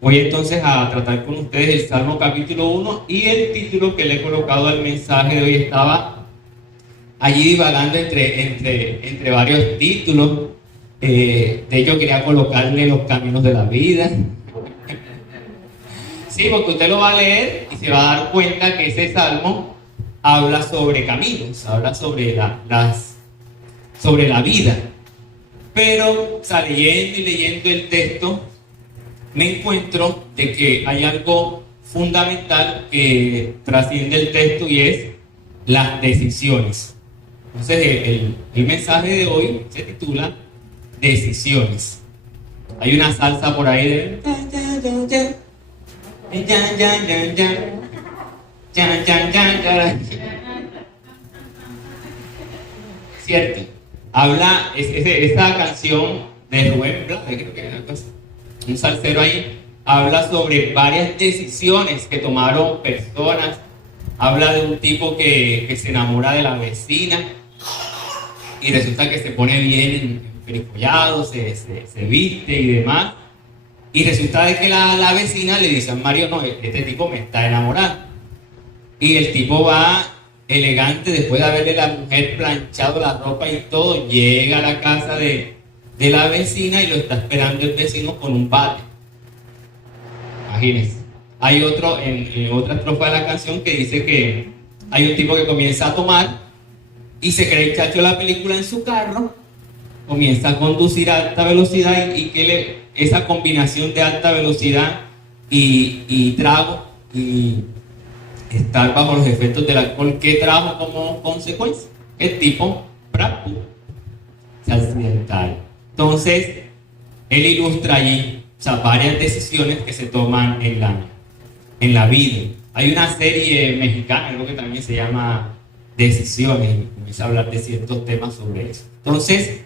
Voy entonces a tratar con ustedes el Salmo capítulo 1 y el título que le he colocado al mensaje de hoy estaba allí divagando entre varios títulos. De hecho, quería colocarle los caminos de la vida. Sí, porque usted lo va a leer y se va a dar cuenta que ese salmo habla sobre caminos, habla sobre sobre la vida. Pero, o sea, leyendo y leyendo el texto, me encuentro de que hay algo fundamental que trasciende el texto y es las decisiones. Entonces, el mensaje de hoy se titula Decisiones. Hay una salsa por ahí de cierto. Habla, esa canción de Rubén Blades, creo que era un salsero ahí, habla sobre varias decisiones que tomaron personas. Habla de un tipo que se enamora de la vecina y resulta que se pone bien emperifollado, se viste y demás. Y resulta de que la vecina le dice a Mario, no, este tipo me está enamorando. Y el tipo va elegante, después de haberle la mujer planchado la ropa y todo, llega a la casa de la vecina y lo está esperando el vecino con un bate. Imagínense. Hay otro, en otra estrofa de la canción, que dice que hay un tipo que comienza a tomar y se cree el chacho de la película en su carro, comienza a conducir a alta velocidad y esa combinación de alta velocidad y trago y estar bajo los efectos del alcohol, ¿qué trajo como consecuencia? El tipo se accidenta. Entonces, él ilustra allí, o sea, varias decisiones que se toman en la vida. Hay una serie mexicana, creo que también se llama Decisiones, y comienza a hablar de ciertos temas sobre eso. Entonces,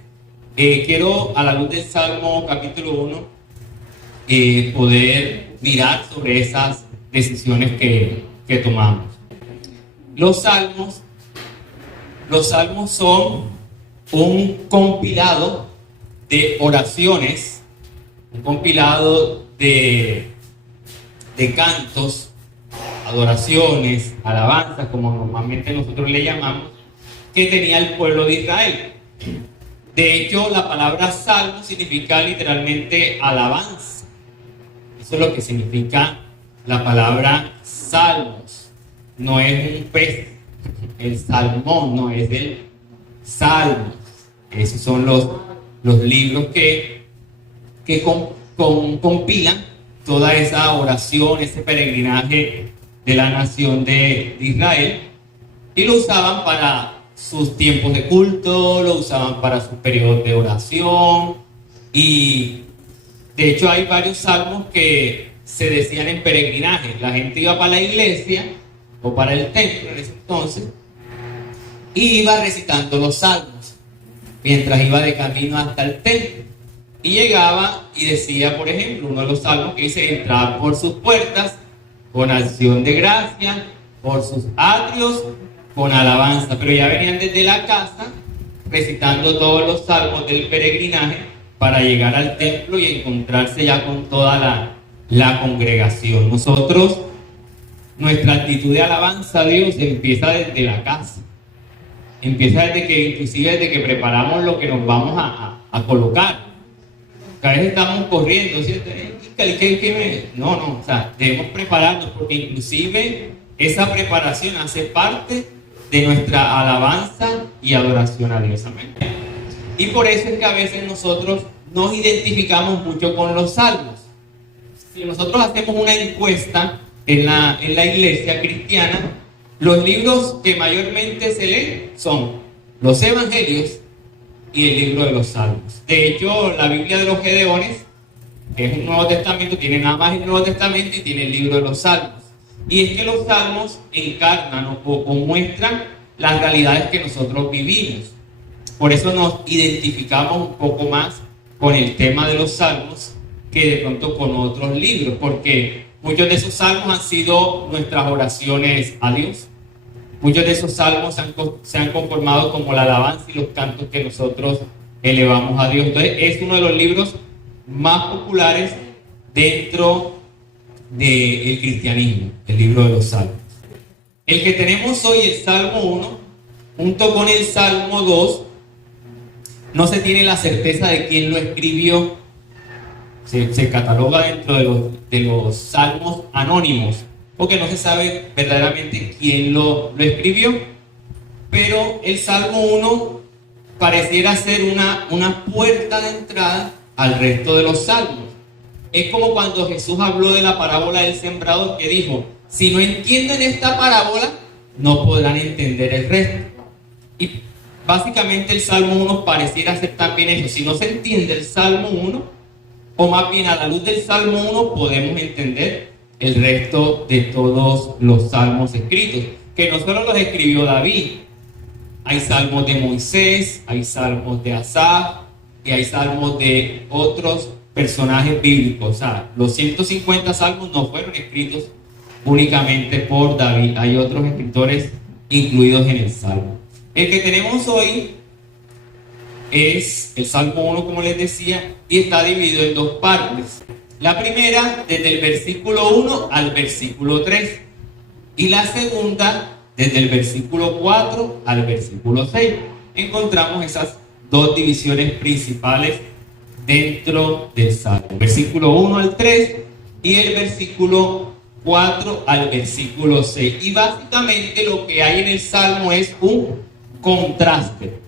quiero, a la luz del Salmo capítulo 1, poder mirar sobre esas decisiones que tomamos. Los salmos son un compilado de oraciones, un compilado de cantos, adoraciones, alabanzas, como normalmente nosotros le llamamos, que tenía el pueblo de Israel. De hecho, la palabra salmo significa literalmente alabanza. Eso es lo que significa la palabra salmos. No es un pez, el salmón, no es el salmos. Esos son los libros que compilan toda esa oración, ese peregrinaje de la nación de Israel, y lo usaban para sus tiempos de culto, lo usaban para sus periodos de oración, y de hecho hay varios salmos que se decían en peregrinaje. La gente iba para la iglesia o para el templo en ese entonces y iba recitando los salmos mientras iba de camino hasta el templo, y llegaba y decía, por ejemplo, uno de los salmos que dice: entrar por sus puertas con acción de gracia, por sus atrios con alabanza. Pero ya venían desde la casa recitando todos los salmos del peregrinaje para llegar al templo y encontrarse ya con toda la congregación. Nosotros, nuestra actitud de alabanza a Dios empieza desde la casa. Empieza inclusive desde que preparamos lo que nos vamos a colocar. A veces estamos corriendo, ¿cierto? No, o sea, debemos prepararnos, porque inclusive esa preparación hace parte de nuestra alabanza y adoración a Dios. Amén. Y por eso es que a veces nosotros nos identificamos mucho con los salmos. Si nosotros hacemos una encuesta en la iglesia cristiana, los libros que mayormente se leen son los evangelios y el libro de los salmos. De hecho, la Biblia de los Gedeones, que es un Nuevo Testamento, tiene nada más el Nuevo Testamento y tiene el libro de los salmos. Y es que los salmos encarnan o muestran las realidades que nosotros vivimos. Por eso nos identificamos un poco más con el tema de los salmos que de pronto con otros libros, porque muchos de esos salmos han sido nuestras oraciones a Dios. Muchos de esos salmos se han conformado como la alabanza y los cantos que nosotros elevamos a Dios. Entonces, es uno de los libros más populares dentro del cristianismo, el libro de los Salmos. El que tenemos hoy, el Salmo 1, junto con el Salmo 2, no se tiene la certeza de quién lo escribió. Se cataloga dentro de los salmos anónimos, porque no se sabe verdaderamente quién lo escribió. Pero el Salmo 1 pareciera ser una puerta de entrada al resto de los salmos. Es como cuando Jesús habló de la parábola del sembrador, que dijo: si no entienden esta parábola, no podrán entender el resto. Y básicamente el Salmo 1 pareciera ser también eso. Si no se entiende el Salmo 1, o más bien a la luz del Salmo 1, podemos entender el resto de todos los salmos escritos, que no solo los escribió David. Hay salmos de Moisés, hay salmos de Asaf, y hay salmos de otros personajes bíblicos. O sea, los 150 salmos no fueron escritos únicamente por David, hay otros escritores incluidos en el salmo. El que tenemos hoy es el Salmo 1, como les decía, y está dividido en dos partes. La primera, desde el versículo 1 al versículo 3, y la segunda, desde el versículo 4 al versículo 6. Encontramos esas dos divisiones principales dentro del Salmo: versículo 1 al 3 y el versículo 4 al versículo 6. Y básicamente lo que hay en el Salmo es un contraste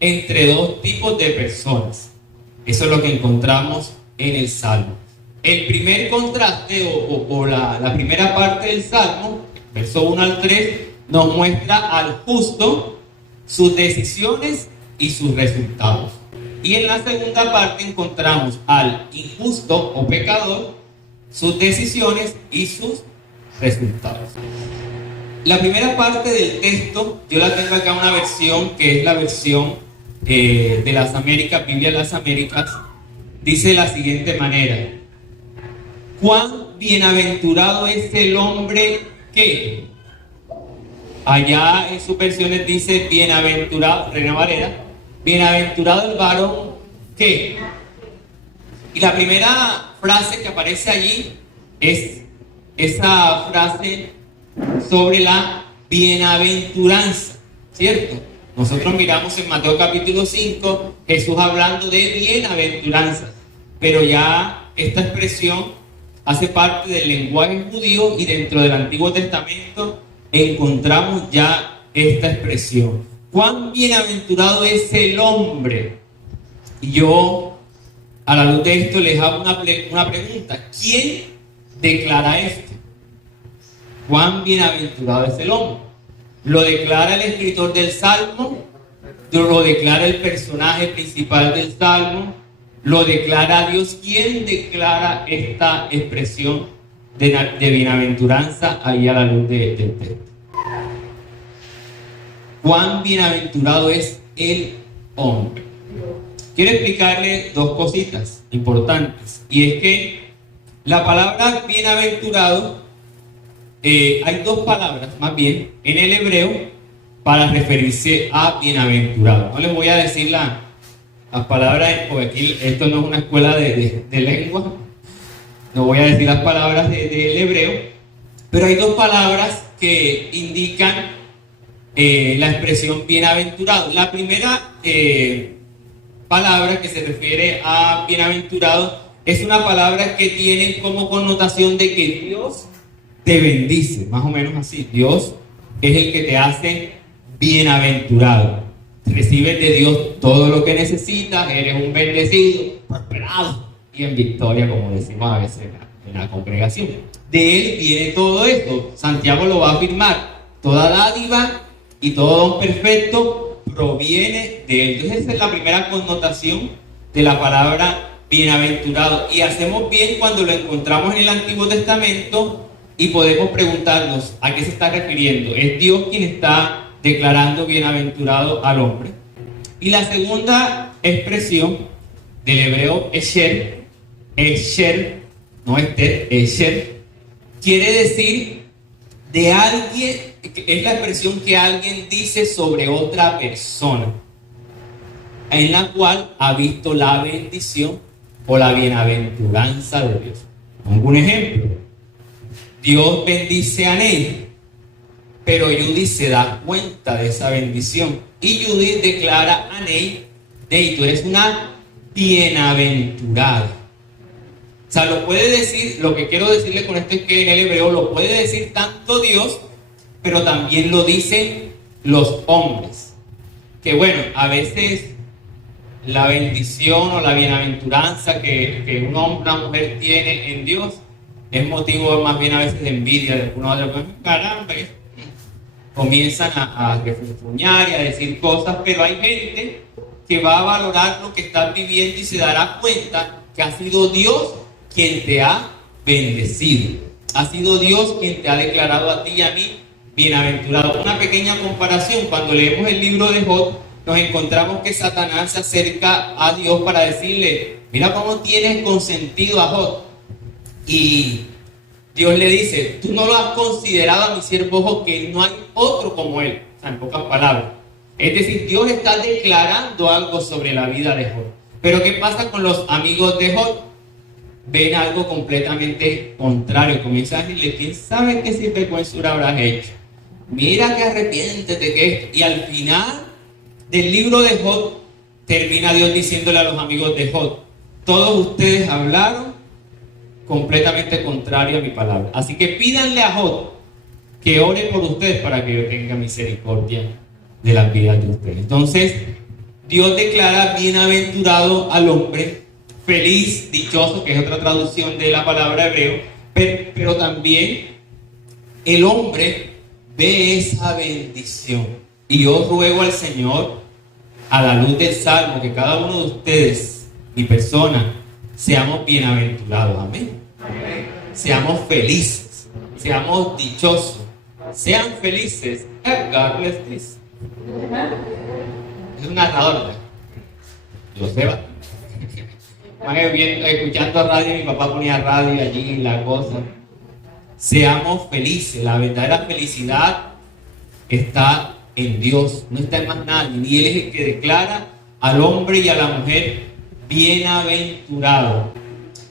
entre dos tipos de personas. Eso es lo que encontramos en el Salmo. El primer contraste o la primera parte del Salmo, verso 1 al 3, nos muestra al justo, sus decisiones y sus resultados. Y en la segunda parte encontramos al injusto o pecador, sus decisiones y sus resultados. La primera parte del texto, yo la tengo acá una versión que es la versión de las Américas, Biblia de las Américas. Dice de la siguiente manera: cuán bienaventurado es el hombre que... Allá en sus versiones dice bienaventurado, Reina Valera, bienaventurado el varón que... Y la primera frase que aparece allí es esa frase sobre la bienaventuranza, ¿cierto? Nosotros miramos en Mateo capítulo 5, Jesús hablando de bienaventuranzas, pero ya esta expresión hace parte del lenguaje judío y dentro del Antiguo Testamento encontramos ya esta expresión. ¿Cuán bienaventurado es el hombre? Y yo, a la luz de esto, les hago una pregunta. ¿Quién declara esto? ¿Cuán bienaventurado es el hombre? ¿Lo declara el escritor del Salmo? ¿Lo declara el personaje principal del Salmo? ¿Lo declara Dios? ¿Quién declara esta expresión de bienaventuranza ahí a la luz del texto? ¿Cuán bienaventurado es el hombre? Quiero explicarle dos cositas importantes. Y es que la palabra bienaventurado, hay dos palabras más bien en el hebreo para referirse a bienaventurado. No les voy a decir las palabras, porque aquí esto no es una escuela de lengua. No voy a decir las palabras del hebreo, pero hay dos palabras que indican la expresión bienaventurado. La primera palabra que se refiere a bienaventurado es una palabra que tiene como connotación de que Dios te bendice, más o menos así. Dios es el que te hace bienaventurado. Recibes de Dios todo lo que necesitas, eres un bendecido, prosperado y en victoria, como decimos a veces en la congregación. De Él viene todo esto. Santiago lo va a afirmar: toda dádiva y todo don perfecto proviene de Él. Entonces esa es la primera connotación de la palabra bienaventurado. Y hacemos bien cuando lo encontramos en el Antiguo Testamento y podemos preguntarnos a qué se está refiriendo. ¿Es Dios quien está declarando bienaventurado al hombre? Y la segunda expresión del hebreo esher, no Esther, esher, quiere decir de alguien, es la expresión que alguien dice sobre otra persona, en la cual ha visto la bendición o la bienaventuranza de Dios. Pongo un ejemplo. Dios bendice a Ney, pero Judy se da cuenta de esa bendición. Y Judy declara a Ney, Ney, tú eres una bienaventurada. O sea, lo puede decir, lo que quiero decirle con esto es que en el hebreo lo puede decir tanto Dios, pero también lo dicen los hombres. Que bueno, a veces la bendición o la bienaventuranza que un hombre o una mujer tiene en Dios es motivo más bien a veces de envidia de uno a otro. Caramba, comienzan a refunfuñar y a decir cosas, pero hay gente que va a valorar lo que estás viviendo y se dará cuenta que ha sido Dios quien te ha bendecido. Ha sido Dios quien te ha declarado a ti y a mí bienaventurado. Una pequeña comparación: cuando leemos el libro de Job, nos encontramos que Satanás se acerca a Dios para decirle, mira cómo tienes consentido a Job. Y Dios le dice, tú no lo has considerado a mi siervo Job, que no hay otro como él. O sea, en pocas palabras. Es decir, Dios está declarando algo sobre la vida de Job. Pero ¿qué pasa con los amigos de Job? Ven algo completamente contrario. Comienzan a decirle, ¿quién sabe qué sinvergüenzura habrás hecho? Mira que arrepiéntete que... Y al final del libro de Job termina Dios diciéndole a los amigos de Job, todos ustedes hablaron completamente contrario a mi palabra. Así que pídanle a Job que ore por ustedes para que yo tenga misericordia de las vidas de ustedes. Entonces, Dios declara bienaventurado al hombre, feliz, dichoso, que es otra traducción de la palabra hebreo, pero también el hombre ve esa bendición. Y yo ruego al Señor, a la luz del Salmo, que cada uno de ustedes, mi persona, seamos bienaventurados. Amén. Amén. Seamos felices, seamos dichosos, sean felices. God bless this. Es un narrador, yo sé, va. Escuchando radio, mi papá ponía radio allí en la cosa. Seamos felices. La verdadera felicidad está en Dios, no está en más nadie. Y Él es el que declara al hombre y a la mujer bienaventurado.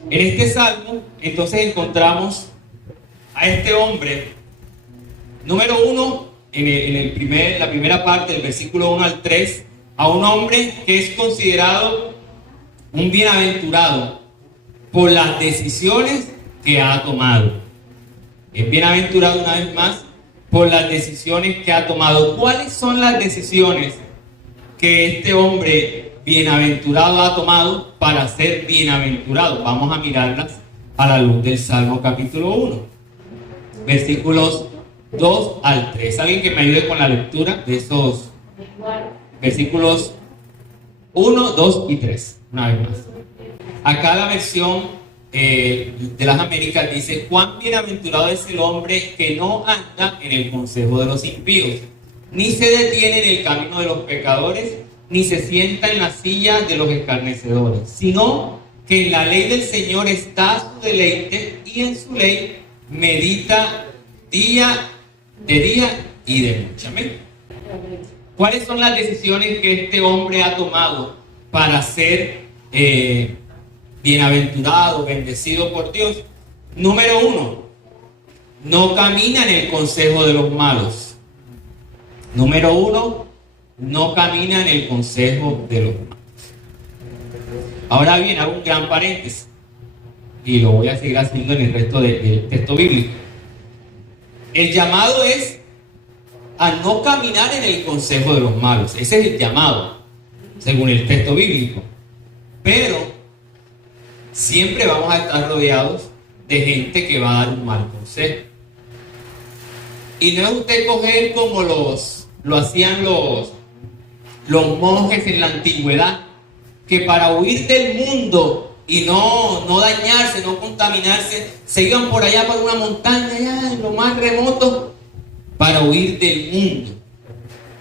En este salmo, entonces, encontramos a este hombre, número uno, en la primera parte, del versículo 1 al 3, a un hombre que es considerado un bienaventurado por las decisiones que ha tomado. Es bienaventurado, una vez más, por las decisiones que ha tomado. ¿Cuáles son las decisiones que este hombre bienaventurado ha tomado para ser bienaventurado? Vamos a mirarlas a la luz del Salmo capítulo 1, versículos 2 al 3. ¿Alguien que me ayude con la lectura de esos versículos 1, 2 y 3? Una vez más. Acá la versión de las Américas dice, cuán bienaventurado es el hombre que no anda en el consejo de los impíos, ni se detiene en el camino de los pecadores, ni se sienta en la silla de los escarnecedores, sino que en la ley del Señor está su deleite, y en su ley medita de día y de noche. Amén. ¿Cuáles son las decisiones que este hombre ha tomado para ser bienaventurado, bendecido por Dios? Número 1, no camina en el consejo de los malos. Número 1, no camina en el consejo de los malos. Ahora bien, hago un gran paréntesis y lo voy a seguir haciendo en el resto del texto bíblico. El llamado es a no caminar en el consejo de los malos. Ese es el llamado, según el texto bíblico. Pero siempre vamos a estar rodeados de gente que va a dar un mal consejo. Y no es usted coger como lo hacían los monjes en la antigüedad, que para huir del mundo y no dañarse, no contaminarse, se iban por allá por una montaña, allá en lo más remoto, para huir del mundo.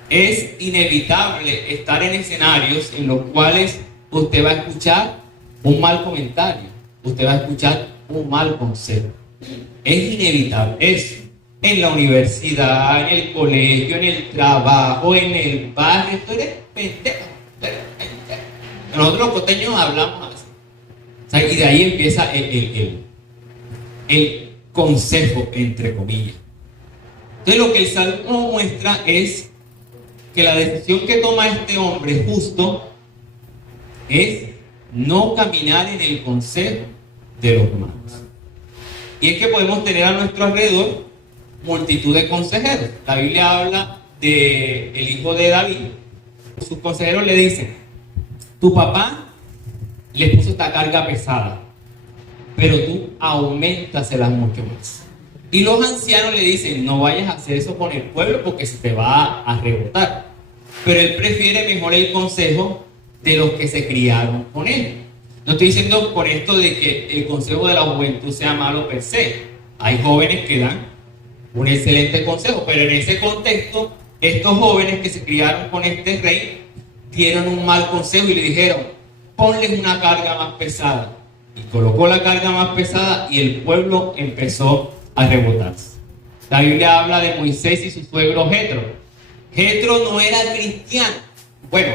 Es inevitable estar en escenarios en los cuales usted va a escuchar un mal comentario, usted va a escuchar un mal consejo. Es inevitable eso. En la universidad, en el colegio, en el trabajo, en el barrio. Tú eres pendejo. Nosotros los costeños hablamos así. O sea, y de ahí empieza el consejo, entre comillas. Entonces lo que el Salmo muestra es que la decisión que toma este hombre justo es no caminar en el consejo de los malos. Y es que podemos tener a nuestro alrededor multitud de consejeros. La Biblia habla del hijo de David. Sus consejeros le dicen: tu papá le puso esta carga pesada, pero tú auméntasela mucho más. Y los ancianos le dicen: no vayas a hacer eso con el pueblo porque se te va a rebotar. Pero él prefiere mejor el consejo de los que se criaron con él. No estoy diciendo con esto de que el consejo de la juventud sea malo per se. Hay jóvenes que dan un excelente consejo, pero en ese contexto, estos jóvenes que se criaron con este rey dieron un mal consejo y le dijeron: ponles una carga más pesada. Y colocó la carga más pesada y el pueblo empezó a rebotarse. La Biblia habla de Moisés y su suegro Jetro. Jetro no era cristiano. Bueno,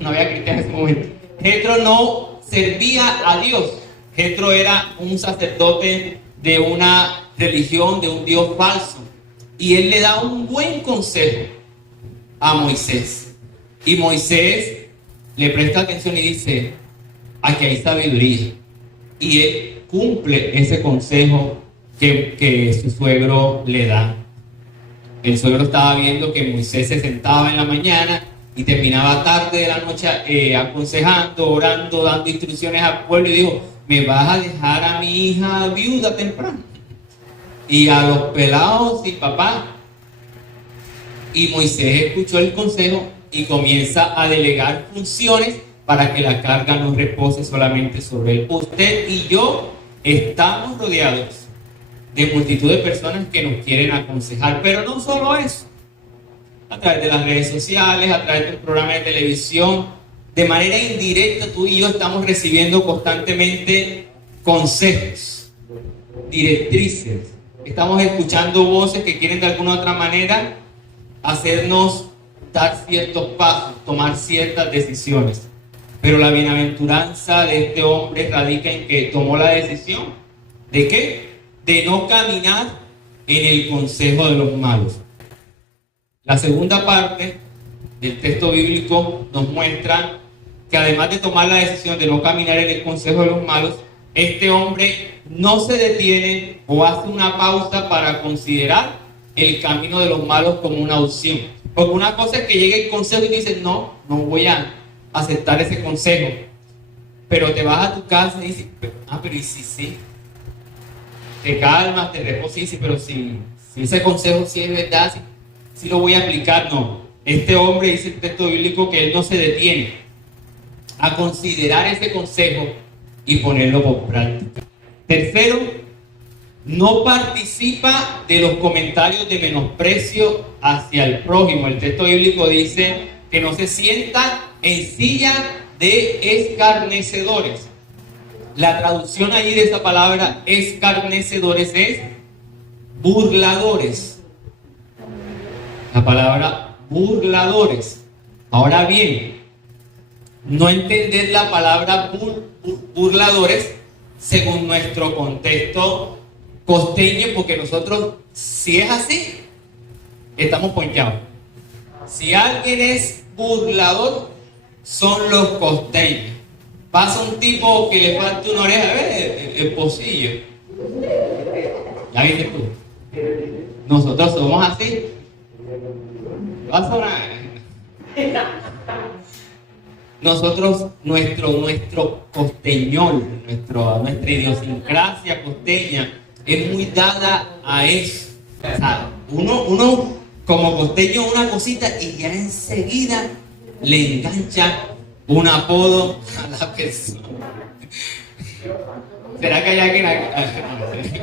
no había cristiano en ese momento. Jetro no servía a Dios. Jetro era un sacerdote de una religión, de un Dios falso. Y él le da un buen consejo a Moisés. Y Moisés le presta atención y dice: aquí hay sabiduría. Y él cumple ese consejo que su suegro le da. El suegro estaba viendo que Moisés se sentaba en la mañana y terminaba tarde de la noche aconsejando, orando, dando instrucciones al pueblo, y dijo: me vas a dejar a mi hija viuda temprano y a los pelados sin papá. Y Moisés escuchó el consejo y comienza a delegar funciones para que la carga no repose solamente sobre él. Usted y yo estamos rodeados de multitud de personas que nos quieren aconsejar, pero no solo eso. A través de las redes sociales, a través de un programa de televisión, de manera indirecta tú y yo estamos recibiendo constantemente consejos, directrices. Estamos escuchando voces que quieren de alguna u otra manera hacernos dar ciertos pasos, tomar ciertas decisiones. Pero la bienaventuranza de este hombre radica en que tomó la decisión ¿de qué? De no caminar en el consejo de los malos. La segunda parte del texto bíblico nos muestra que además de tomar la decisión de no caminar en el consejo de los malos, este hombre no se detiene o hace una pausa para considerar el camino de los malos como una opción. Porque una cosa es que llegue el consejo y dices: no voy a aceptar ese consejo. Pero te vas a tu casa y dices: pero ¿y si sí? Te calmas, te reposas y dices: pero si ese consejo sí es verdad, si lo voy a aplicar. No. Este hombre, dice el texto bíblico, que él no se detiene a considerar ese consejo y ponerlo por práctica. Tercero, no participa de los comentarios de menosprecio hacia el prójimo. El texto bíblico dice que no se sienta en silla de escarnecedores. La traducción allí de esa palabra escarnecedores es burladores. La palabra burladores. Ahora bien, no entender la palabra burladores según nuestro contexto costeño, porque nosotros, si es así, estamos ponchados. Si alguien es burlador, son los costeños. Pasa un tipo que le falta una oreja, a ver, el pocillo. ¿Ya viste tú? Nosotros somos así. Pasa una... Nosotros, nuestro costeñol, nuestra idiosincrasia costeña es muy dada a eso. O sea, uno como costeño una cosita y ya enseguida le engancha un apodo a la persona. ¿Será que hay alguien aquí?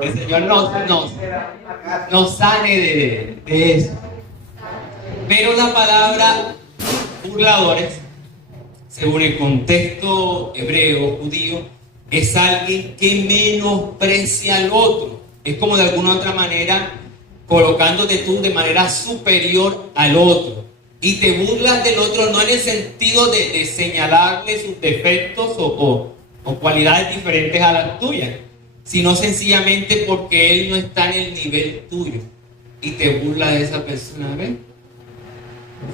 El Señor nos sane de eso. Pero la palabra burladores, según el contexto hebreo, judío, es alguien que menosprecia al otro. Es como de alguna otra manera colocándote tú de manera superior al otro. Y te burlas del otro no en el sentido de señalarle sus defectos o o cualidades diferentes a las tuyas, sino sencillamente porque él no está en el nivel tuyo y te burla de esa persona. ¿Ves?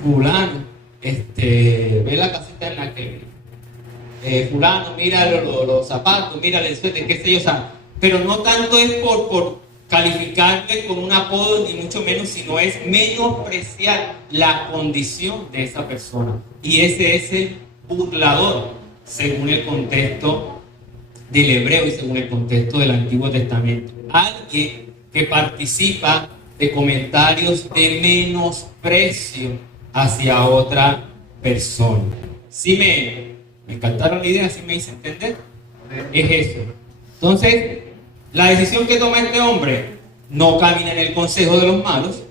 Fulano, ve la casita en la que fulano, mira los zapatos, mira el suéter, qué sé yo, o sea, pero no tanto es por calificarle con un apodo, ni mucho menos, sino es menospreciar la condición de esa persona. Y ese es el burlador, según el contexto del hebreo y según el contexto del Antiguo Testamento. Alguien que participa de comentarios de menosprecio hacia otra persona. Si me encantaron la idea, si me hice entender, es eso. Entonces, la decisión que toma este hombre no camina en el consejo de los malos,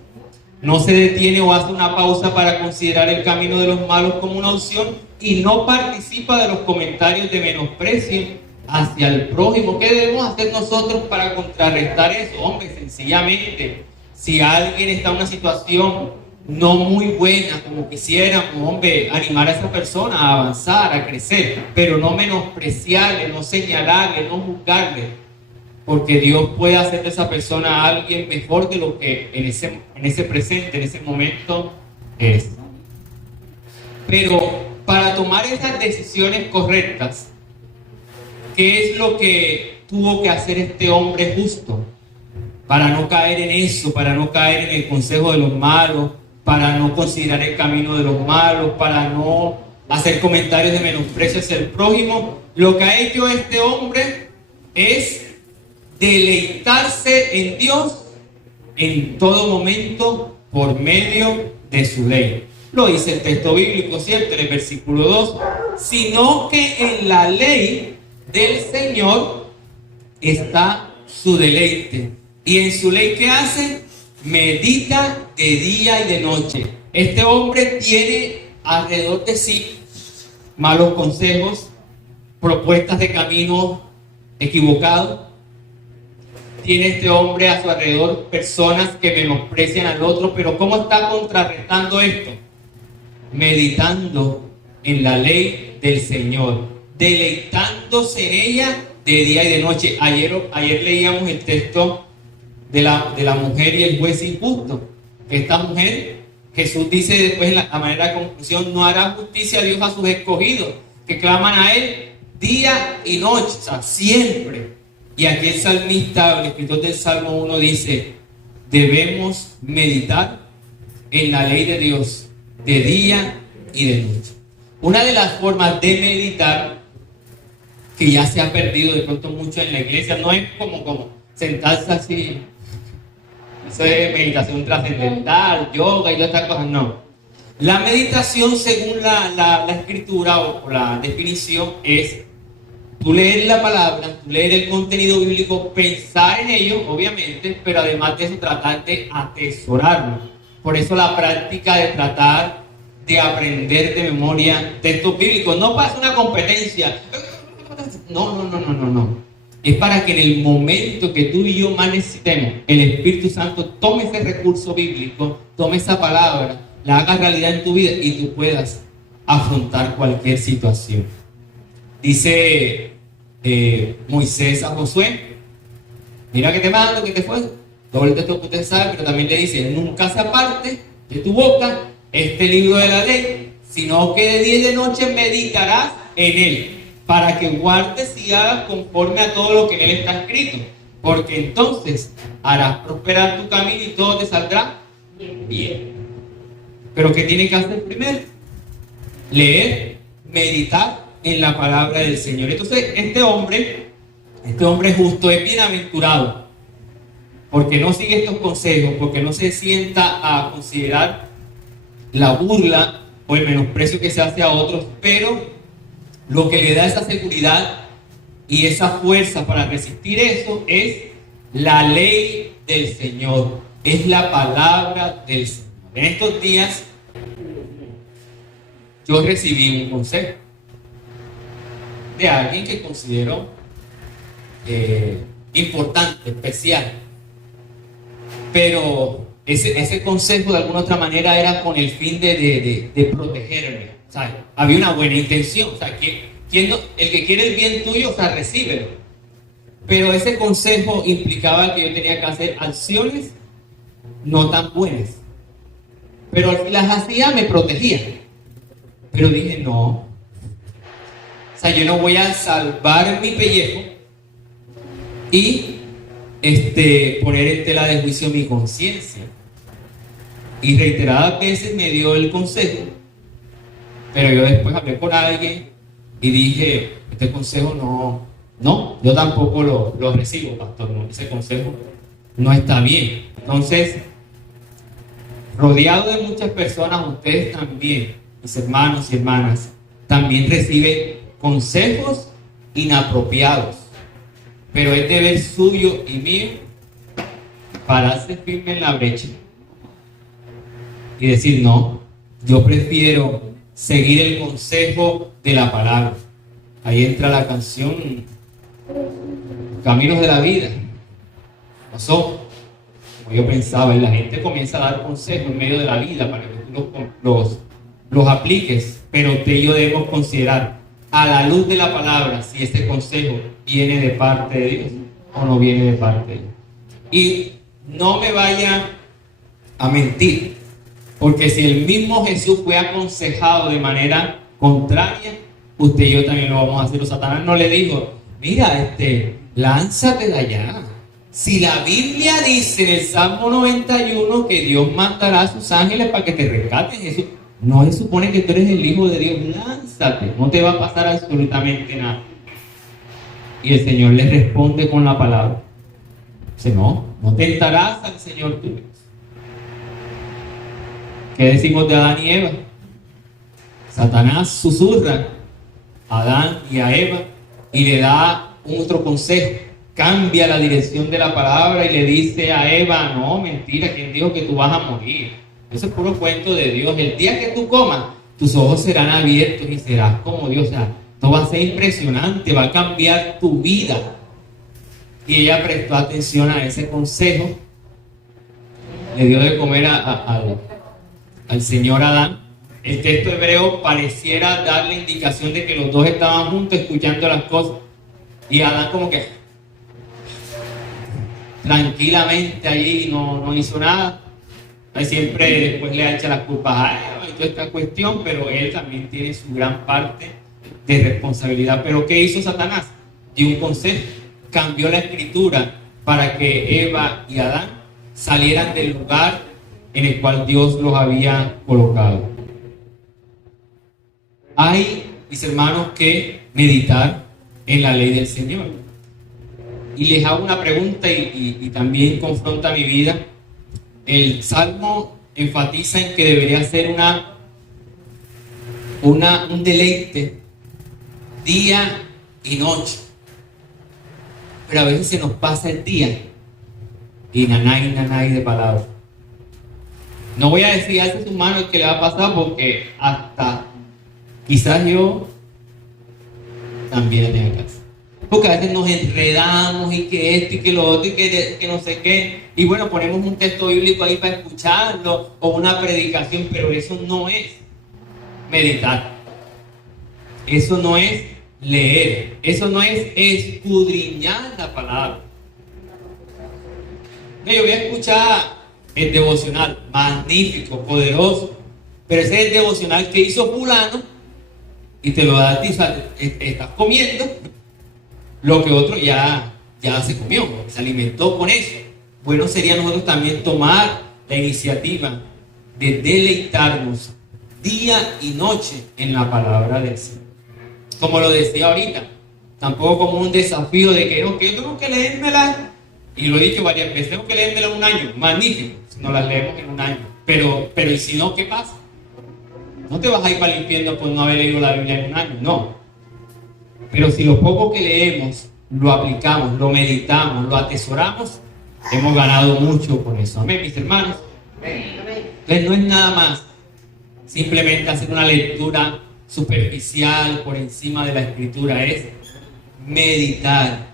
no se detiene o hace una pausa para considerar el camino de los malos como una opción y no participa de los comentarios de menosprecio hacia el prójimo. ¿Qué debemos hacer nosotros para contrarrestar eso? Hombre, sencillamente, si alguien está en una situación no muy buena como quisiéramos, hombre, animar a esa persona a avanzar, a crecer, pero no menospreciarle, no señalarle, no juzgarle, porque Dios puede hacer de esa persona a alguien mejor de lo que en ese presente, en ese momento es. Pero para tomar esas decisiones correctas, ¿qué es lo que tuvo que hacer este hombre justo? Para no caer en eso, para no caer en el consejo de los malos, para no considerar el camino de los malos, para no hacer comentarios de menosprecio hacia el prójimo, lo que ha hecho este hombre es deleitarse en Dios en todo momento por medio de su ley. Lo dice el texto bíblico, ¿cierto? En el versículo 2, sino que en la ley del Señor está su deleite. Y en su ley, ¿qué hace? Medita de día y de noche. Este hombre tiene alrededor de sí malos consejos, propuestas de camino equivocados. Tiene este hombre a su alrededor personas que menosprecian al otro, pero ¿cómo está contrarrestando esto? Meditando en la ley del Señor, deleitándose en ella de día y de noche. Ayer leíamos el texto de la mujer y el juez injusto. Esta mujer, Jesús dice después en la manera de conclusión, no hará justicia a Dios a sus escogidos, que claman a Él día y noche, o sea, siempre. Y aquí el salmista, el escritor del Salmo 1 dice, debemos meditar en la ley de Dios de día y de noche. Una de las formas de meditar que ya se ha perdido de pronto mucho en la iglesia, no es como sentarse así, eso es meditación trascendental, yoga y otras cosas, no. La meditación, según la escritura o la definición, es tú leer la palabra, tú leer el contenido bíblico, pensar en ello, obviamente, pero además de eso tratar de atesorarlo. Por eso la práctica de tratar de aprender de memoria textos bíblicos. No pasa una competencia. No. Es para que en el momento que tú y yo más necesitemos, el Espíritu Santo tome ese recurso bíblico, tome esa palabra, la haga realidad en tu vida y tú puedas afrontar cualquier situación. Dice Moisés a Josué, mira que te mando, que te fue, todo el texto que usted sabe, pero también le dice, nunca se aparte de tu boca este libro de la ley, sino que de día y de noche meditarás en él, para que guardes y hagas conforme a todo lo que en él está escrito, porque entonces harás prosperar tu camino y todo te saldrá bien. Pero ¿qué tiene que hacer primero? Leer, meditar en la palabra del Señor. Entonces este hombre justo es bienaventurado porque no sigue estos consejos, porque no se sienta a considerar la burla o el menosprecio que se hace a otros, pero lo que le da esa seguridad y esa fuerza para resistir eso es la ley del Señor, es la palabra del Señor. En estos días yo recibí un consejo de alguien que considero importante, especial, pero ese consejo de alguna otra manera era con el fin de protegerme. O sea, había una buena intención. O sea, El que quiere el bien tuyo, o sea, recíbelo. Pero ese consejo implicaba que yo tenía que hacer acciones no tan buenas. Pero si las hacía, me protegía. Pero dije, no. O sea, yo no voy a salvar mi pellejo y poner en tela de juicio mi conciencia. Y reiteradas veces me dio el consejo, pero yo después hablé con alguien y dije, este consejo no, yo tampoco lo recibo, pastor, no, ese consejo no está bien. Entonces, rodeado de muchas personas, ustedes también, mis hermanos y hermanas, también reciben consejos inapropiados, pero es deber suyo y mío pararse firme en la brecha y decir, no, yo prefiero seguir el consejo de la palabra. Ahí entra la canción Caminos de la Vida. Pasó como yo pensaba, y la gente comienza a dar consejos en medio de la vida para que tú los apliques, pero tú y yo debemos considerar a la luz de la palabra si ese consejo viene de parte de Dios o no viene de parte de Dios. Y no me vaya a mentir, porque si el mismo Jesús fue aconsejado de manera contraria, usted y yo también lo vamos a hacer. O Satanás no le dijo, mira, lánzate de allá. Si la Biblia dice en el Salmo 91 que Dios mandará a sus ángeles para que te rescaten, eso no se supone que tú eres el Hijo de Dios, lánzate, no te va a pasar absolutamente nada. Y el Señor le responde con la palabra. Dice, no tentarás al Señor tu Dios. ¿Qué decimos de Adán y Eva? Satanás susurra a Adán y a Eva y le da un otro consejo. Cambia la dirección de la palabra y le dice a Eva, no, mentira, ¿quién dijo que tú vas a morir? Eso es puro cuento de Dios. El día que tú comas, tus ojos serán abiertos y serás como Dios. O sea, esto va a ser impresionante, va a cambiar tu vida. Y ella prestó atención a ese consejo. Le dio de comer al señor Adán. El texto hebreo pareciera dar la indicación de que los dos estaban juntos escuchando las cosas. Y Adán como que tranquilamente allí no hizo nada. Siempre después le echa las culpas a Eva y toda esta cuestión, pero él también tiene su gran parte de responsabilidad. Pero ¿qué hizo Satanás? Dio un consejo, cambió la escritura para que Eva y Adán salieran del lugar en el cual Dios los había colocado. Hay, mis hermanos, que meditar en la ley del Señor. Y les hago una pregunta y también confronta mi vida. El Salmo enfatiza en que debería ser un deleite día y noche. Pero a veces se nos pasa el día y nanay de palabras. No voy a decir alce su mano el que le va a pasar, porque hasta quizás yo también tenga que hacer. Porque a veces nos enredamos y que esto y que lo otro y que no sé qué. Y bueno, ponemos un texto bíblico ahí para escucharlo o una predicación, pero eso no es meditar. Eso no es leer. Eso no es escudriñar la palabra. Yo voy a escuchar el devocional, magnífico, poderoso, pero ese es el devocional que hizo fulano y te lo da a ti. O sea, estás comiendo lo que otro ya se comió, se alimentó con eso. Bueno sería nosotros también tomar la iniciativa de deleitarnos día y noche en la palabra del Señor. Como lo decía ahorita, tampoco como un desafío de que yo tengo que leérmela, y lo he dicho varias veces, tengo que leérmela un año, magnífico, si no las leemos en un año, pero y si no, ¿qué pasa? No te vas a ir para el infierno por no haber leído la Biblia en un año, no. Pero si lo poco que leemos lo aplicamos, lo meditamos, lo atesoramos, hemos ganado mucho con eso. Amén, mis hermanos. Entonces no es nada más simplemente hacer una lectura superficial por encima de la escritura, es meditar,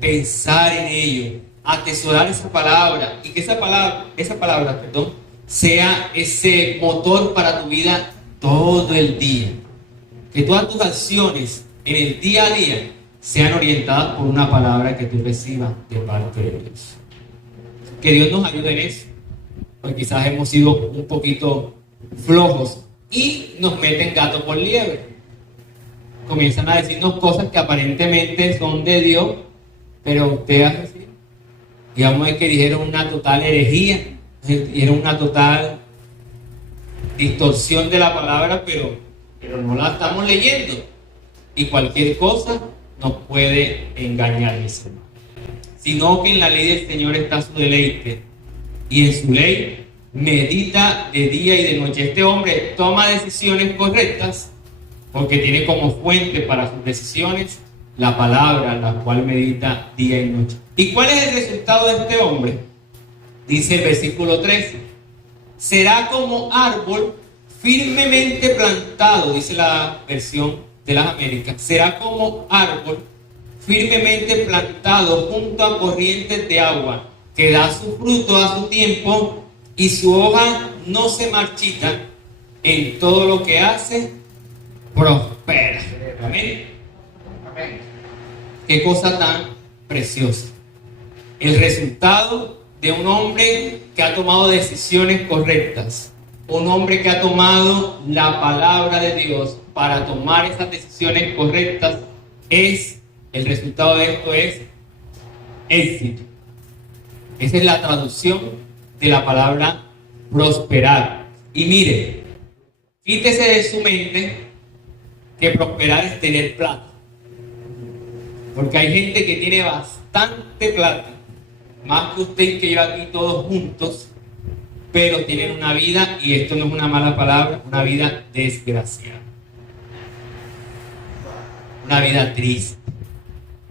pensar en ello, atesorar esa palabra y que esa palabra, sea ese motor para tu vida todo el día. Que todas tus acciones en el día a día sean orientadas por una palabra que tú recibas de parte de Dios. Que Dios nos ayude en eso, porque quizás hemos sido un poquito flojos y nos meten gato por liebre. Comienzan a decirnos cosas que aparentemente son de Dios, pero usted hace así. Y vamos a ver que dijeron una total herejía, dijeron una total distorsión de la palabra, pero no la estamos leyendo. Y cualquier cosa nos puede engañar, mis hermanos. Sino que en la ley del Señor está su deleite, y en su ley medita de día y de noche. Este hombre toma decisiones correctas porque tiene como fuente para sus decisiones la palabra, la cual medita día y noche. ¿Y cuál es el resultado de este hombre? Dice el versículo 13: será como árbol firmemente plantado, dice la versión de las Américas, será como árbol firmemente plantado junto a corrientes de agua, que da su fruto a su tiempo y su hoja no se marchita. En todo lo que hace, prospera. Amén. Qué cosa tan preciosa. El resultado de un hombre que ha tomado decisiones correctas, un hombre que ha tomado la palabra de Dios para tomar esas decisiones correctas, el resultado de esto es éxito. Esa es la traducción de la palabra prosperar. Y mire, quítese de su mente que prosperar es tener plata. Porque hay gente que tiene bastante plata, más que usted y que yo aquí todos juntos, pero tienen una vida, y esto no es una mala palabra, una vida desgraciada. Una vida triste,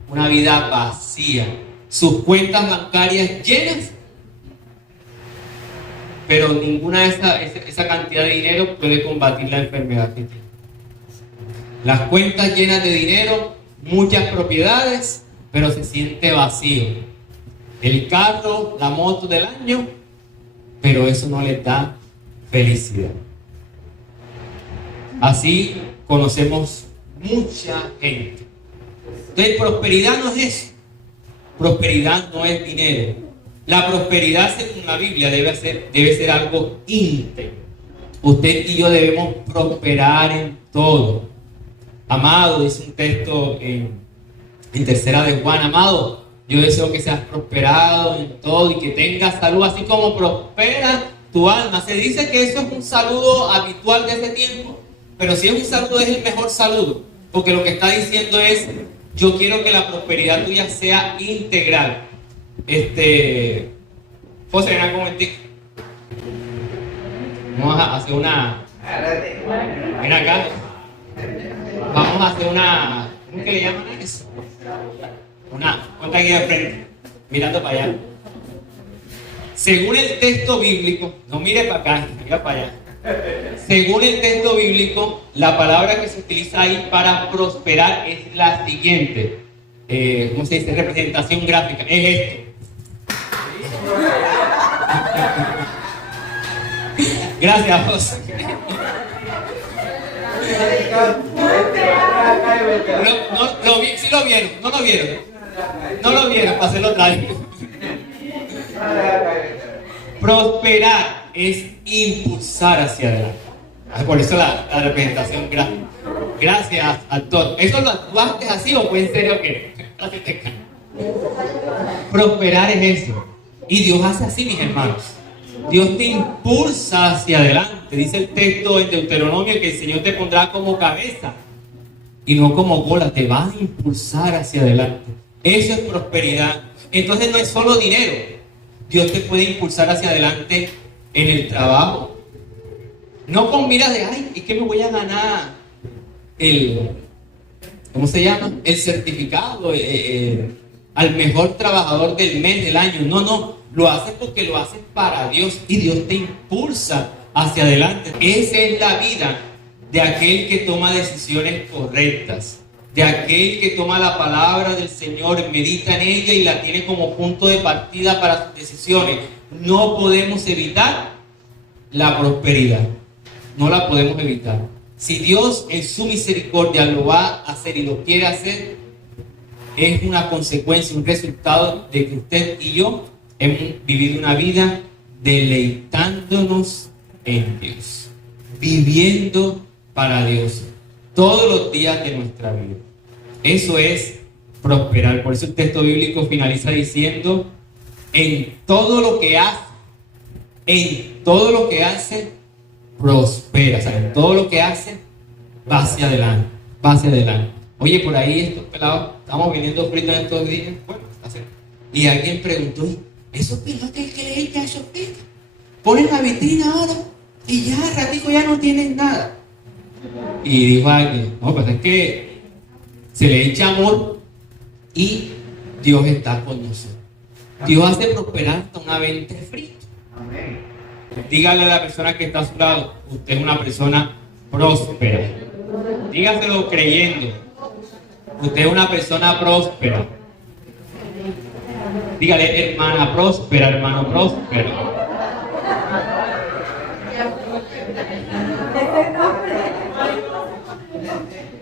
una vida vacía, sus cuentas bancarias llenas, pero ninguna de esa cantidad de dinero puede combatir la enfermedad que tiene. Las cuentas llenas de dinero, muchas propiedades, pero se siente vacío. El carro, la moto del año, pero eso no les da felicidad. Así conocemos mucha gente. Entonces, prosperidad no es eso. Prosperidad no es dinero. La prosperidad, según la Biblia, debe ser algo íntegro. Usted y yo debemos prosperar en todo. Amado, dice un texto en tercera de Juan: amado, yo deseo que seas prosperado en todo y que tengas salud, así como prospera tu alma. Se dice que eso es un saludo habitual de ese tiempo, pero si es un saludo, es el mejor saludo, porque lo que está diciendo es: yo quiero que la prosperidad tuya sea integral. José, ven acá un momentito. Vamos a hacer una... Ven acá. Vamos a hacer una... ¿Cómo que le llaman a eso? Ponte aquí de frente, mirando para allá. Según el texto bíblico, no mire para acá, mira para allá. Según el texto bíblico, la palabra que se utiliza ahí para prosperar es la siguiente. ¿Cómo se dice? Representación gráfica. Es esto. Gracias, José. Sí lo vieron, no lo vieron. No lo vieron, para hacerlo otra vez. Prosperar es impulsar hacia adelante. Por eso la representación gráfica. Gracias, actor. ¿Eso lo actuaste así o fue en serio que? Prosperar es eso. Y Dios hace así, mis hermanos. Dios te impulsa hacia adelante. Dice el texto en Deuteronomio que el Señor te pondrá como cabeza y no como cola. Te va a impulsar hacia adelante. Eso es prosperidad. Entonces no es solo dinero. Dios te puede impulsar hacia adelante en el trabajo. No con miras de, ay, es que me voy a ganar ¿cómo se llama? El certificado, al mejor trabajador del mes, del año. No. Lo haces porque lo haces para Dios y Dios te impulsa hacia adelante. Esa es la vida de aquel que toma decisiones correctas, de aquel que toma la palabra del Señor, medita en ella y la tiene como punto de partida para sus decisiones. No podemos evitar la prosperidad, no la podemos evitar. Si Dios en su misericordia lo va a hacer y lo quiere hacer, es una consecuencia, un resultado de que usted y yo hemos vivido una vida deleitándonos en Dios, viviendo para Dios todos los días de nuestra vida. Eso es prosperar. Por eso el texto bíblico finaliza diciendo: en todo lo que hace, prospera. O sea, en todo lo que hace, va hacia adelante, va hacia adelante. Oye, por ahí estos pelados, estamos vendiendo fritos en estos días. Bueno, y alguien preguntó: ¿esos pelotes que le echan a esos fritos? Ponen la vitrina ahora y ya ratico ya no tienen nada. Y dijo alguien: no, pues es que se le echa amor y Dios está con nosotros. Dios hace prosperar hasta una venta de fritos. Amén. Dígale a la persona que está a su lado: usted es una persona próspera. Dígaselo creyendo: usted es una persona próspera. Dígale: hermana próspera, hermano próspero.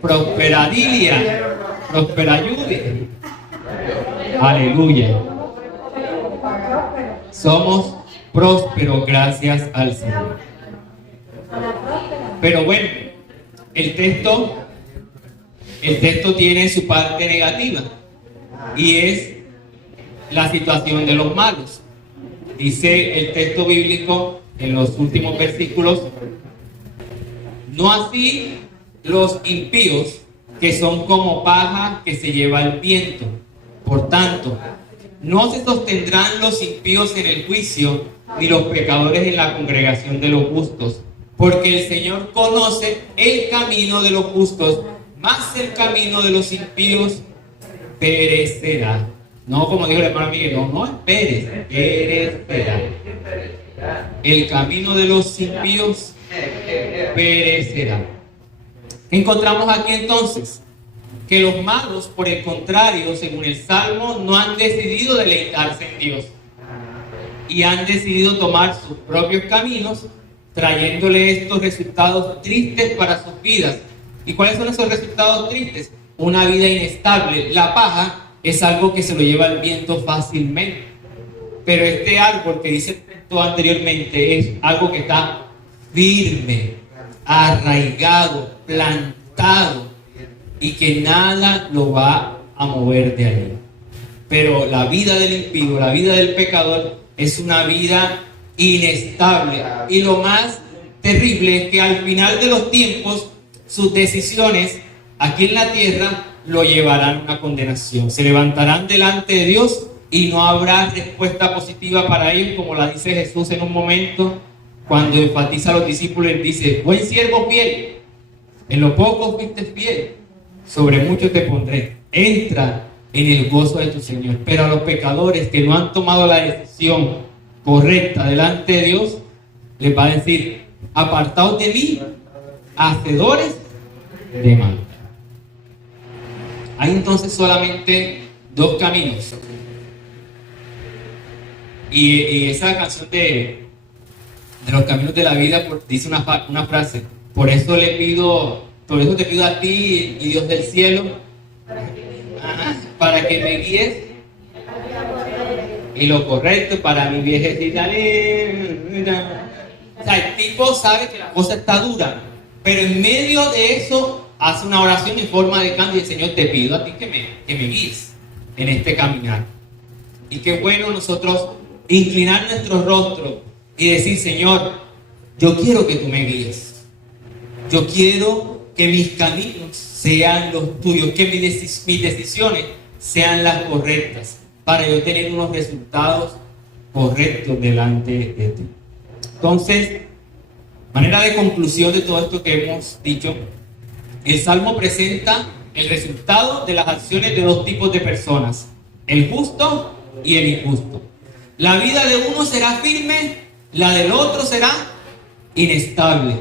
Prosperadilia, prosperayude. Aleluya. Somos prósperos gracias al Señor. Pero bueno, el texto tiene su parte negativa, y es la situación de los malos. Dice el texto bíblico en los últimos versículos: no así los impíos, que son como paja que se lleva el viento. Por tanto, no se sostendrán los impíos en el juicio, ni los pecadores en la congregación de los justos. Porque el Señor conoce el camino de los justos, mas el camino de los impíos perecerá. No, como dijo el hermano Miguel, no perecerá. El camino de los impíos perecerá. ¿Qué encontramos aquí entonces? Que los malos, por el contrario, según el Salmo, no han decidido deleitarse en Dios y han decidido tomar sus propios caminos, trayéndole estos resultados tristes para sus vidas. ¿Y cuáles son esos resultados tristes? Una vida inestable. La paja es algo que se lo lleva el viento fácilmente, pero este árbol que dice anteriormente es algo que está firme, arraigado, plantado, y que nada lo va a mover de ahí. Pero la vida del impío, la vida del pecador, es una vida inestable. Y lo más terrible es que al final de los tiempos, sus decisiones aquí en la tierra lo llevarán a una condenación. Se levantarán delante de Dios y no habrá respuesta positiva para ellos, como la dice Jesús en un momento cuando enfatiza a los discípulos. Dice: buen siervo fiel, en lo poco fuiste fiel, sobre mucho te pondré, entra en el gozo de tu Señor. Pero a los pecadores que no han tomado la decisión correcta delante de Dios, les va a decir: apartaos de mí, hacedores de mal. Hay entonces solamente dos caminos. Y esa canción de los caminos de la vida dice una frase: por eso te pido a ti, y Dios del cielo, para que me guíes y lo correcto para mi viejecita. O sea, el tipo sabe que la cosa está dura, pero en medio de eso hace una oración en forma de canto y dice: Señor, te pido a ti que me guíes en este caminar. Y qué bueno nosotros inclinar nuestro rostro y decir: Señor, yo quiero que tú me guíes. Yo quiero que mis caminos sean los tuyos, que mis decisiones sean las correctas, para yo tener unos resultados correctos delante de ti. Entonces, manera de conclusión de todo esto que hemos dicho, el Salmo presenta el resultado de las acciones de dos tipos de personas: el justo y el injusto. La vida de uno será firme, la del otro será inestable.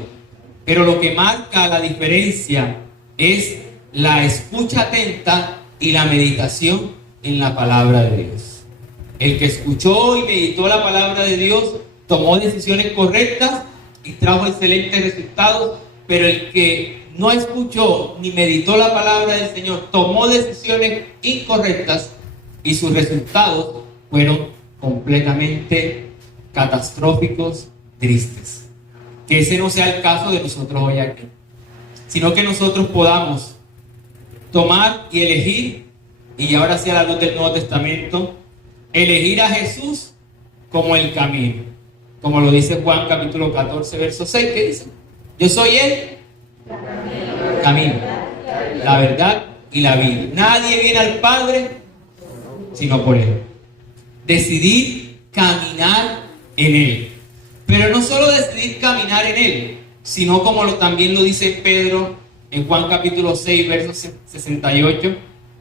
Pero lo que marca la diferencia es la escucha atenta y la meditación en la palabra de Dios. El que escuchó y meditó la palabra de Dios tomó decisiones correctas y trajo excelentes resultados. pero el que no escuchó ni meditó la palabra del Señor tomó decisiones incorrectas y sus resultados fueron completamente catastróficos, tristes. Que ese no sea el caso de nosotros hoy aquí, sino que nosotros podamos tomar y elegir, y ahora sí a la luz del Nuevo Testamento, elegir a Jesús como el camino, como lo dice Juan capítulo 14 verso 6, que dice: yo soy el camino, la verdad y la vida. Nadie viene al Padre sino por Él. Decidir caminar en Él. Pero no solo decidir caminar en Él, sino como también lo dice Pedro en Juan capítulo 6, verso 68.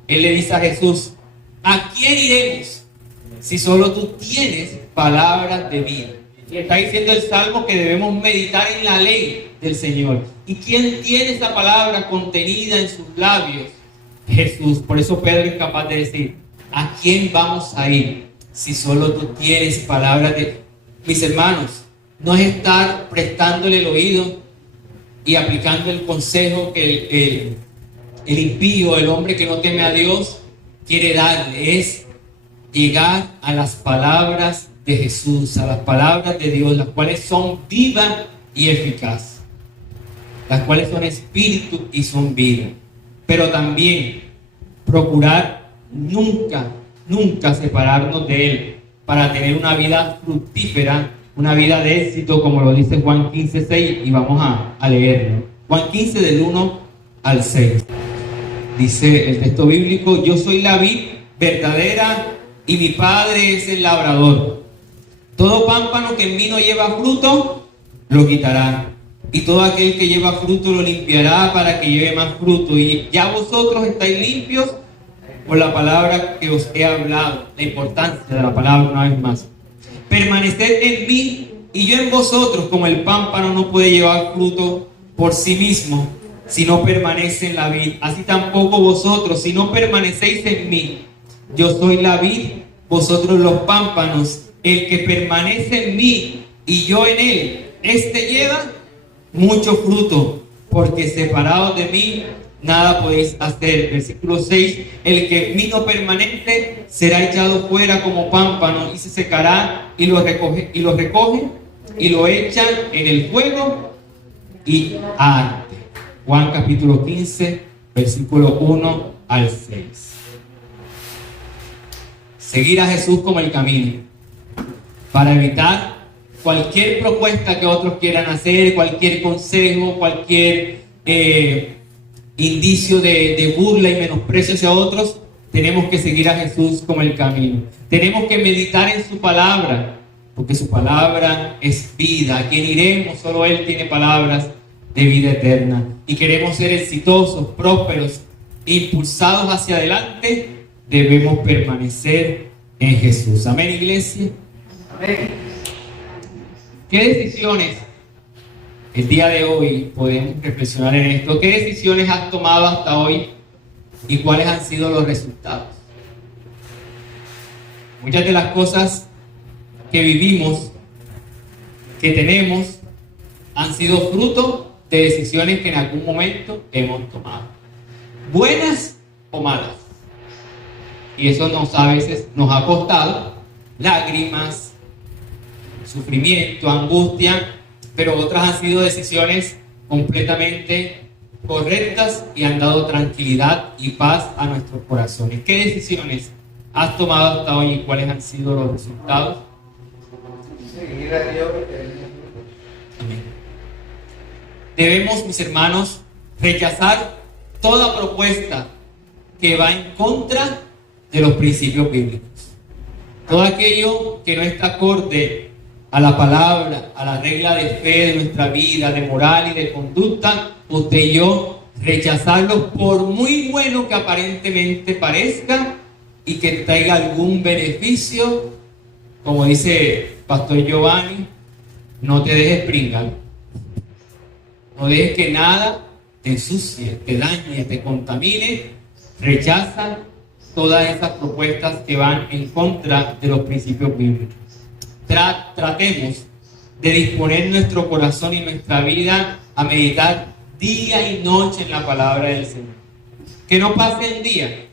Él le dice a Jesús: ¿a quién iremos si solo tú tienes palabras de vida? Y está diciendo el Salmo que debemos meditar en la ley del Señor. ¿Y quién tiene esa palabra contenida en sus labios? Jesús. Por eso Pedro es capaz de decir: ¿a quién vamos a ir si solo tú tienes palabras de... Mis hermanos, no es estar prestándole el oído y aplicando el consejo que el impío, el hombre que no teme a Dios, quiere darle. Es llegar a las palabras de Jesús, a las palabras de Dios, las cuales son vivas y eficaces, las cuales son espíritu y son vida. Pero también procurar nunca separarnos de Él para tener una vida fructífera, una vida de éxito, como lo dice Juan 15:6, y vamos a leerlo. Juan 15 del 1 al 6. Dice el texto bíblico: yo soy la vid verdadera y mi Padre es el labrador. Todo pámpano que en mí no lleva fruto, lo quitará. Y todo aquel que lleva fruto lo limpiará para que lleve más fruto. Y ya vosotros estáis limpios por la palabra que os he hablado. La importancia de la palabra una vez más. Permaneced en mí y yo en vosotros, como el pámpano no puede llevar fruto por sí mismo si no permanece en la vid. Así tampoco vosotros, si no permanecéis en mí. Yo soy la vid, vosotros los pámpanos. El que permanece en mí y yo en él, este lleva mucho fruto, porque separados de mí nada podéis hacer. Versículo 6: el que en mí no permanece será echado fuera como pámpano y se secará, y lo recoge y lo echan en el fuego y arde. Juan capítulo 15 versículo 1 al 6. Seguir a Jesús como el camino, para evitar cualquier propuesta que otros quieran hacer, cualquier consejo, cualquier indicio de burla y menosprecio hacia otros. Tenemos que seguir a Jesús como el camino. Tenemos que meditar en su palabra, porque su palabra es vida. ¿A quién iremos? Solo Él tiene palabras de vida eterna. Y queremos ser exitosos, prósperos, impulsados hacia adelante. Debemos permanecer en Jesús. Amén, iglesia. Amén. ¿Qué decisiones el día de hoy podemos reflexionar en esto? ¿Qué decisiones has tomado hasta hoy y cuáles han sido los resultados? Muchas de las cosas que vivimos, que tenemos, han sido fruto de decisiones que en algún momento hemos tomado, buenas o malas. Y eso a veces nos ha costado lágrimas, sufrimiento, angustia, pero otras han sido decisiones completamente correctas y han dado tranquilidad y paz a nuestros corazones. ¿Qué decisiones has tomado hasta hoy y cuáles han sido los resultados? Seguir a Dios. Amén. Debemos, mis hermanos, rechazar toda propuesta que va en contra de los principios bíblicos. Todo aquello que no está acorde a la palabra, a la regla de fe de nuestra vida, de moral y de conducta, usted y yo rechazarlo, por muy bueno que aparentemente parezca y que traiga algún beneficio. Como dice Pastor Giovanni, no te dejes pringar, no dejes que nada te ensucie, te dañe, te contamine. Rechaza todas esas propuestas que van en contra de los principios bíblicos. Tratemos de disponer nuestro corazón y nuestra vida a meditar día y noche en la palabra del Señor. Que no pase el día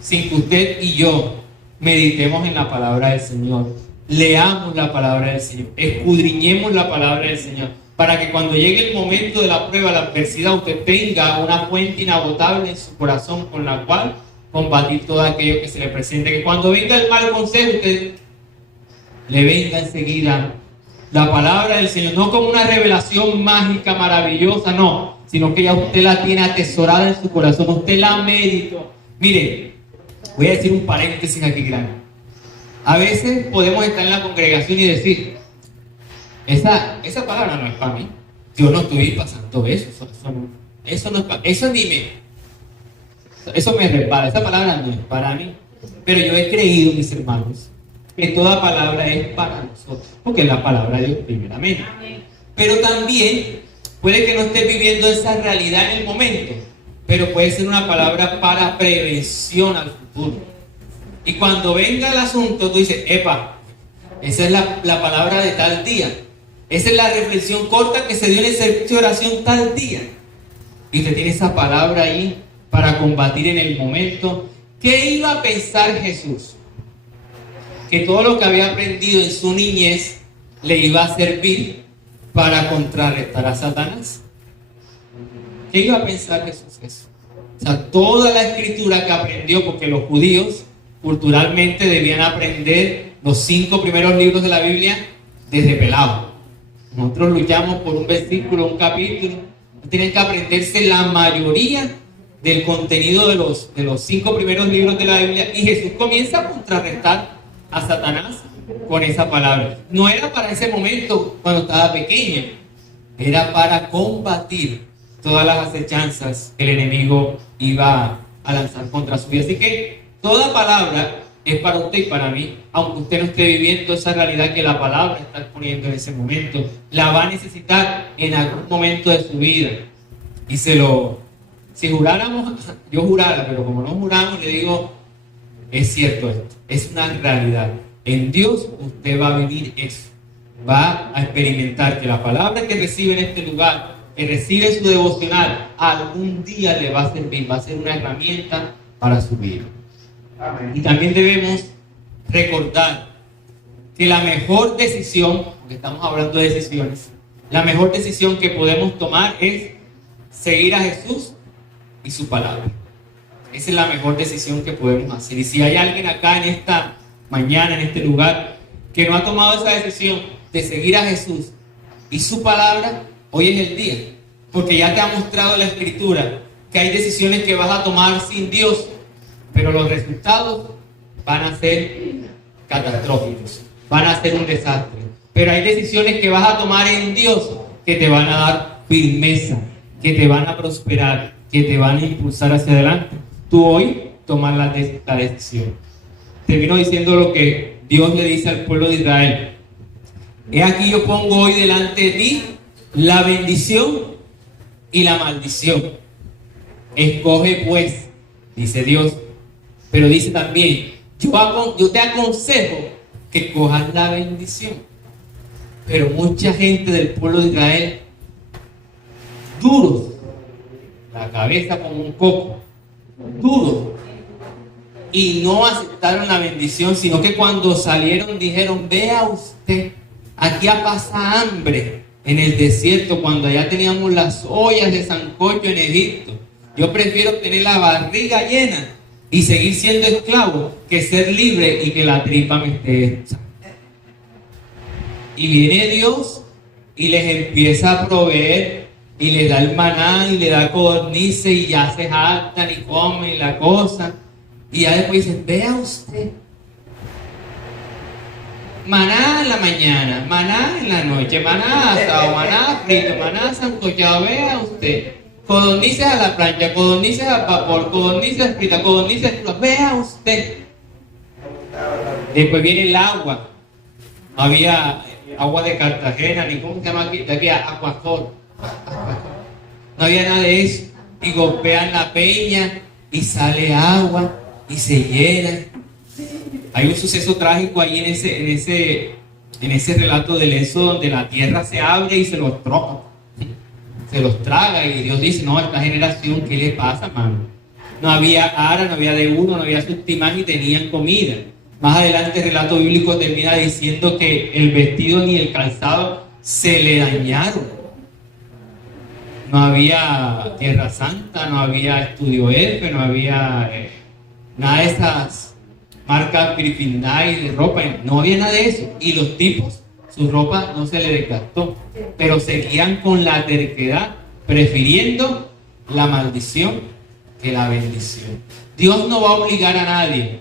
sin que usted y yo meditemos en la palabra del Señor, leamos la palabra del Señor, escudriñemos la palabra del Señor, para que cuando llegue el momento de la prueba, la adversidad, usted tenga una fuente inagotable en su corazón con la cual combatir todo aquello que se le presente. Que cuando venga el mal consejo, usted le venga enseguida la palabra del Señor, no como una revelación mágica, maravillosa, no, sino que ya usted la tiene atesorada en su corazón, usted la meditó. Mire, voy a decir un paréntesis aquí grande. A veces podemos estar en la congregación y decir, esa palabra no es para mí, yo no estoy pasando eso no es para mí, eso me resbala, esa palabra no es para mí. Pero yo he creído, mis hermanos, que toda palabra es para nosotros, porque es la palabra de Dios primeramente. Pero también puede que no esté viviendo esa realidad en el momento, pero puede ser una palabra para prevención al futuro. Y cuando venga el asunto, tú dices, epa, esa es la palabra de tal día, esa es la reflexión corta que se dio en el servicio de oración tal día, y usted tiene esa palabra ahí para combatir en el momento. ¿Qué iba a pensar Jesús? Que todo lo que había aprendido en su niñez le iba a servir para contrarrestar a Satanás. ¿Qué iba a pensar Jesús eso? O sea, toda la escritura que aprendió, porque los judíos culturalmente debían aprender los 5 primeros libros de la Biblia desde pelado. Nosotros luchamos por un versículo, un capítulo. Tienen que aprenderse la mayoría del contenido de los 5 primeros libros de la Biblia, y Jesús comienza a contrarrestar a Satanás con esa palabra. No era para ese momento cuando estaba pequeño, era para combatir todas las acechanzas que el enemigo iba a lanzar contra su vida. Así que toda palabra es para usted y para mí, aunque usted no esté viviendo esa realidad que la palabra está exponiendo en ese momento, la va a necesitar en algún momento de su vida. Y si juráramos, yo jurara, pero como no juramos, le digo, es cierto esto, es una realidad. En Dios usted va a vivir eso, va a experimentar que la palabra que recibe en este lugar, que recibe su devocional, algún día le va a servir, va a ser una herramienta para su vida. Amén. Y también debemos recordar que la mejor decisión, porque estamos hablando de decisiones, la mejor decisión que podemos tomar es seguir a Jesús y su palabra. Esa es la mejor decisión que podemos hacer. Y si hay alguien acá en esta mañana, en este lugar, que no ha tomado esa decisión de seguir a Jesús y su palabra, hoy es el día. Porque ya te ha mostrado la Escritura que hay decisiones que vas a tomar sin Dios, pero los resultados van a ser catastróficos, van a ser un desastre. Pero hay decisiones que vas a tomar en Dios que te van a dar firmeza, que te van a prosperar, que te van a impulsar hacia adelante. Tú hoy tomas la decisión. Termino diciendo lo que Dios le dice al pueblo de Israel. He aquí yo pongo hoy delante de ti la bendición y la maldición. Escoge pues, dice Dios. Pero dice también, yo te aconsejo que cojas la bendición. Pero mucha gente del pueblo de Israel, duros, la cabeza como un coco, duros, y no aceptaron la bendición, sino que cuando salieron dijeron, vea usted, aquí pasa hambre en el desierto, cuando allá teníamos las ollas de sancocho en Egipto. Yo prefiero tener la barriga llena y seguir siendo esclavo que ser libre y que la tripa me esté. Y viene Dios y les empieza a proveer y les da el maná y le da codornices y ya se jactan y comen la cosa. Y ya después dicen, vea usted, maná en la mañana, maná en la noche, maná asado, maná frito, maná sancochado, vea usted. Codornices a la plancha, codornices al vapor, codornices fritas, codornices crudas, vea usted. Después viene el agua. No había agua de Cartagena, ni cómo se llama aquí, de aquí a Acuajor. No había nada de eso. Y golpean la peña y sale agua y se llena. Hay un suceso trágico ahí en ese relato del Éxodo, donde la tierra se abre y se los troca. se los traga y Dios dice, no, a esta generación, ¿qué le pasa, mano? No había ara, no había de uno, no había subtimán ni tenían comida. Más adelante el relato bíblico termina diciendo que el vestido ni el calzado se le dañaron. No había Tierra Santa, no había Estudio F, no había nada de esas marcas Griffinday de ropa, no había nada de eso. Y los tipos, su ropa no se le desgastó, pero seguían con la terquedad, prefiriendo la maldición que la bendición. Dios no va a obligar a nadie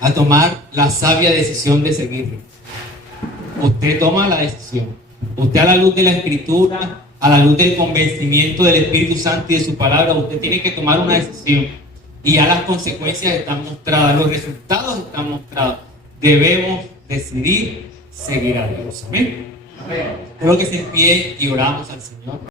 a tomar la sabia decisión de seguirlo. Usted toma la decisión. Usted, a la luz de la Escritura, a la luz del convencimiento del Espíritu Santo y de su palabra, usted tiene que tomar una decisión. Y ya las consecuencias están mostradas, los resultados están mostrados. Debemos decidir seguir a Dios. Amén. Creo que se en pie y oramos al Señor.